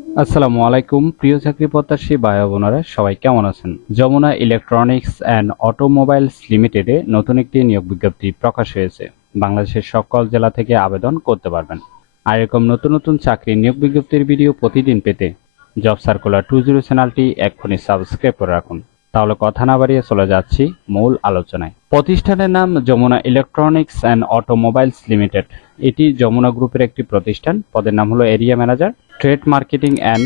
আসসালামু আলাইকুম প্রিয় চাকরি প্রত্যাশী ভাই ও বোনেরা, সবাই কেমন আছেন? যমুনা ইলেকট্রনিক্স অ্যান্ড অটোমোবাইলস লিমিটেডে নতুন একটি নিয়োগ বিজ্ঞপ্তি প্রকাশ হয়েছে। বাংলাদেশের সকল জেলা থেকে আবেদন করতে পারবেন। আর এরকম নতুন নতুন চাকরি নিয়োগ বিজ্ঞপ্তির ভিডিও প্রতিদিন পেতে জব সার্কুলার 20 চ্যানেলটি এক্ষুনি সাবস্ক্রাইব করে রাখুন। তাহলে কথা না বাড়িয়ে চলে যাচ্ছি মূল আলোচনায়। প্রতিষ্ঠানের নাম Jamuna electronics and automobiles limited. এটি যমুনা গ্রুপের একটি প্রতিষ্ঠান। পদের নাম হলো area manager, trade marketing and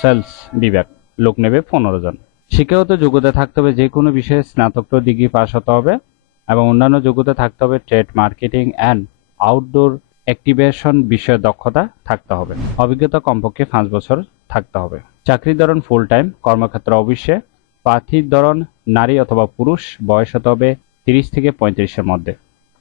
sales বিভাগ। লোক নেবে 15 জন। শিক্ষাগত যোগ্যতা থাকতে হবে যে কোনো বিষয়ে স্নাতকোত্তর ডিগ্রি পাস হতে হবে এবং অন্যান্য যোগ্যতা থাকতে হবে trade marketing and outdoor activation বিষয়ে দক্ষতা থাকতে হবে। অভিজ্ঞতা কমপক্ষে 5 বছর থাকতে হবে। চাকরির ধরন ফুল টাইম, কর্মক্ষেত্র অবশ্যই। প্রার্থীর ধরন নারী অথবা পুরুষ, বয়স হতে হবে 30 থেকে 35-এর মধ্যে।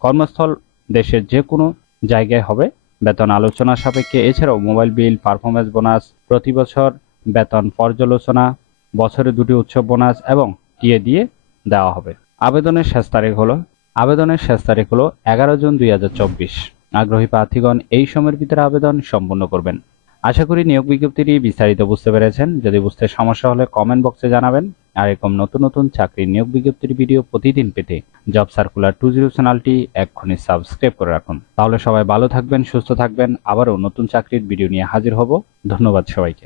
কর্মস্থল দেশের যে কোনো জায়গায় হবে। বেতন আলোচনা সাপেক্ষে। এছাড়াও মোবাইল বিল, পারফরমেন্স বোনাস, প্রতি বছর বেতন পর্যালোচনা, বছরে 2টি উৎসব বোনাস এবং টিএ দিয়ে দেওয়া হবে। আবেদনের শেষ তারিখ হলো 11 জুন 2024। আগ্রহী প্রার্থীগণ এই সময়ের ভিতরে আবেদন সম্পূর্ণ করবেন। আশা করি নিয়োগ বিজ্ঞপ্তিটি বিস্তারিত বুঝতে পেরেছেন। যদি বুঝতে সমস্যা হলে কমেন্ট বক্সে জানাবেন। আর এরকম নতুন নতুন চাকরির নিয়োগ বিজ্ঞপ্তির ভিডিও প্রতিদিন পেতে জব সার্কুলার 20 চ্যানেলটি এক্ষুনি সাবস্ক্রাইব করে রাখুন। তাহলে সবাই ভালো থাকবেন, সুস্থ থাকবেন। আবারও নতুন চাকরির ভিডিও নিয়ে হাজির হব। ধন্যবাদ সবাইকে।